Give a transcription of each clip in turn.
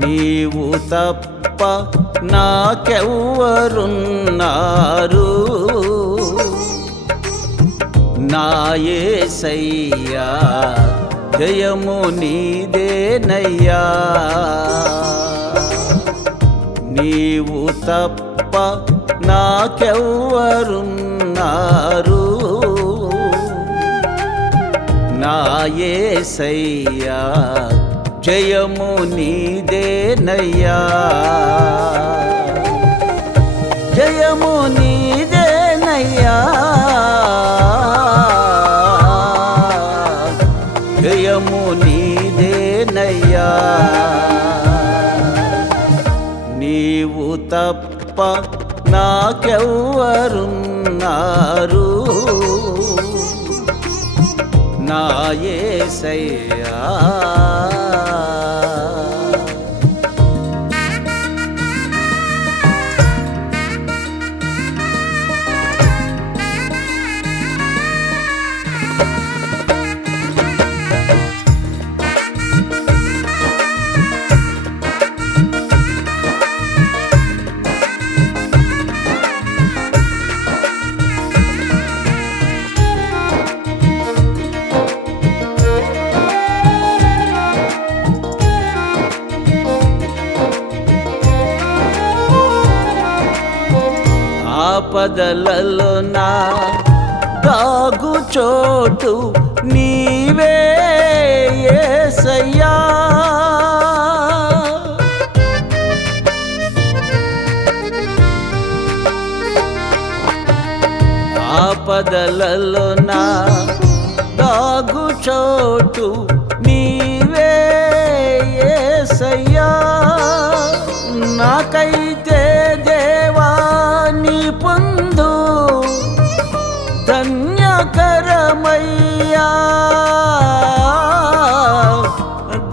నీవు తప్ప నాకెవ్వరున్నారు? నా యేసయ్యా జయము నీదేనయ్యా. నీవు తప్ప నాకెవ్వరున్నారు? నా యేసయ్యా జయము నీదేనయ్యా. జయము నీదేనయ్యా. జయము నీదేనయ్యా. నీవు తప్ప నాకెవ్వరున్నారు? నా యేసయ్యా. ఆపదలలో నా దాగు చోటు నీవే యేసయ్యా. ఆపదలలో నా దాగు చోటు నీవే యేసయ్యా. నాకైతే దేవా నీ పొందు ధన్యకరమయ్యా.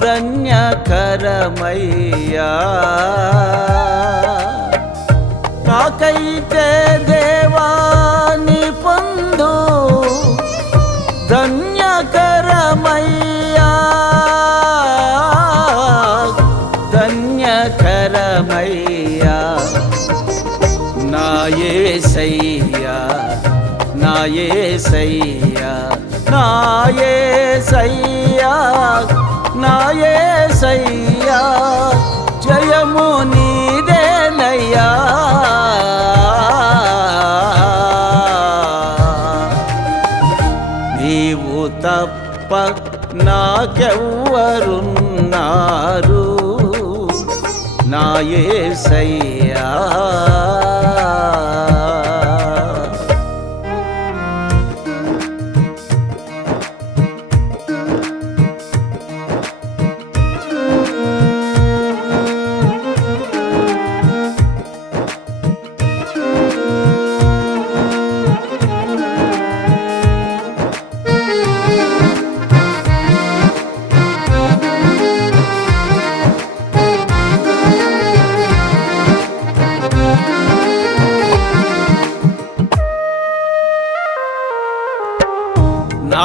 ధన్యకరమయ్యా. నాకైతే దేవా నీ పొందు ధన్యకరమయ్యా. ధన్యకరమయ్యా. నా యేసయ్యా. నా యేసయ్యా. నా యేసయ్యా. నా యేసయ్యా. జయము నీదేనయ్యా. నీవు తప్ప నాకెవ్వరున్నారు? నా యేసయ్యా.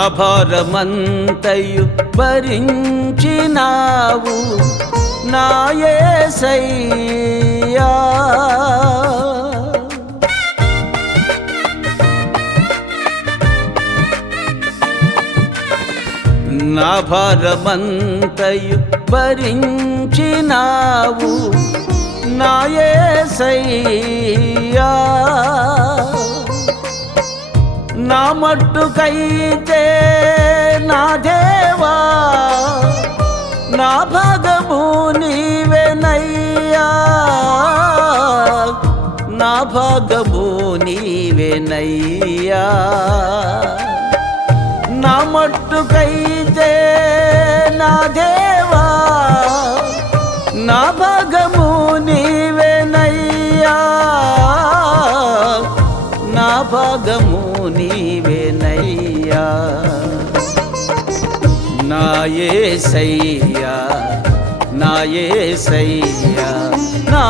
నా భారమంతయు భరించినావు నా యేసయ్యా. నా భారమంతయు భరించినావు నా యేసయ్యా. నా మట్టుకైతే నా దేవా నా భాగము నీవెనయ్యా, నా భాగము నీవెనయ్యా. నా మట్టుకైతే నా దేవా నా భాగము నీవెనయ్యా, నా భాగము నీవెనయ్యా. నా యేసయ్యా నా యేసయ్యా నా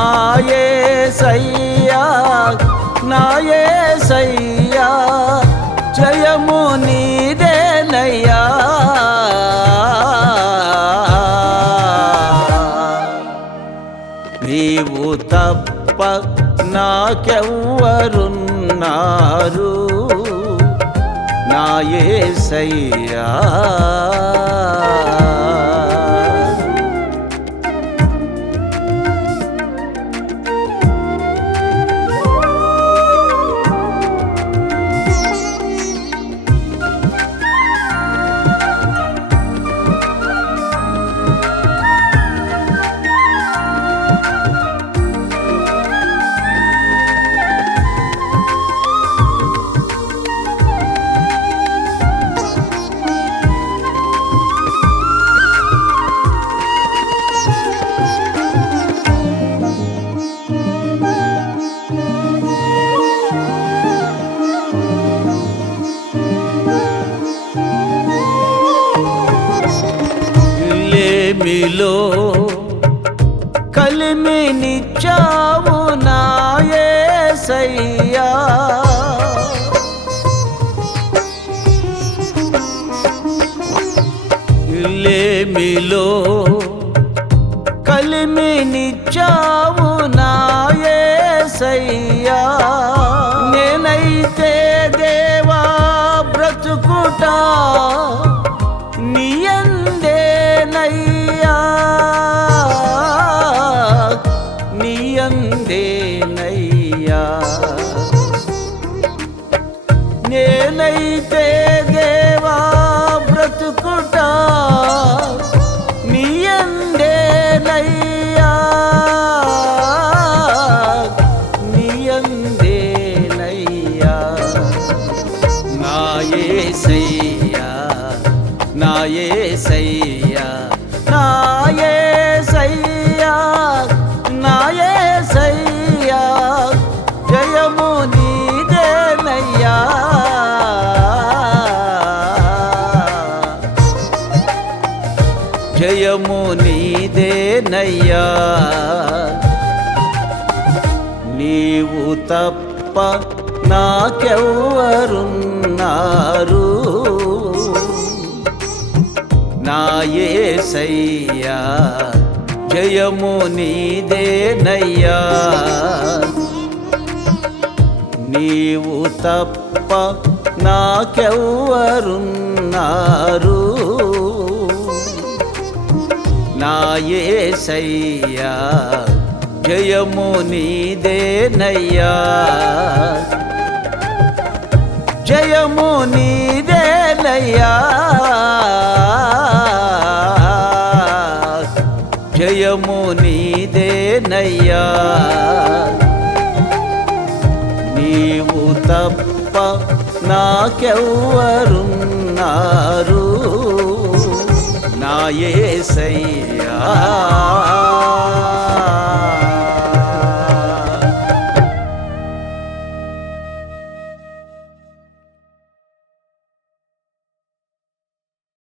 యేసయ్యా నా యేసయ్యా, జయము నీదేనయ్యా. నీవు తప్ప నాకెవ్వరున్నారు నా యేసయ్యా. లేమిలో కలిమినిచ్చావు నా యేసయ్యా. లేమిలో కలిమినిచ్చావు నా యేసయ్యా. నేనైతే దేవా బ్రతుకుట నీయందేనయ్యా, నీయందేనయ్యా. నేనైతే దేవా బ్రతుకుట నీయందేనయ్యా, నీయందేనయ్యా. నా యేసయ్యా నా యేసయ్యా నా యేసయ్యా నా యేసయ్యా, జయము నీదేనయ్యా. జయము నీదేనయ్యా. నీవు తప్ప నాకెవ్వరున్నారు నా యేసయ్యా, జయము నీదేనయ్యా. నీవు తప్ప నాకెవ్వరున్నారు నా యేసయ్యా, జయము నీదేనయ్యా. జయము నీదేనయ్యా. జయము నీదేనయ్యా. నీవు తప్ప నాకెవ్వరున్నారు నా యేసయ్యా.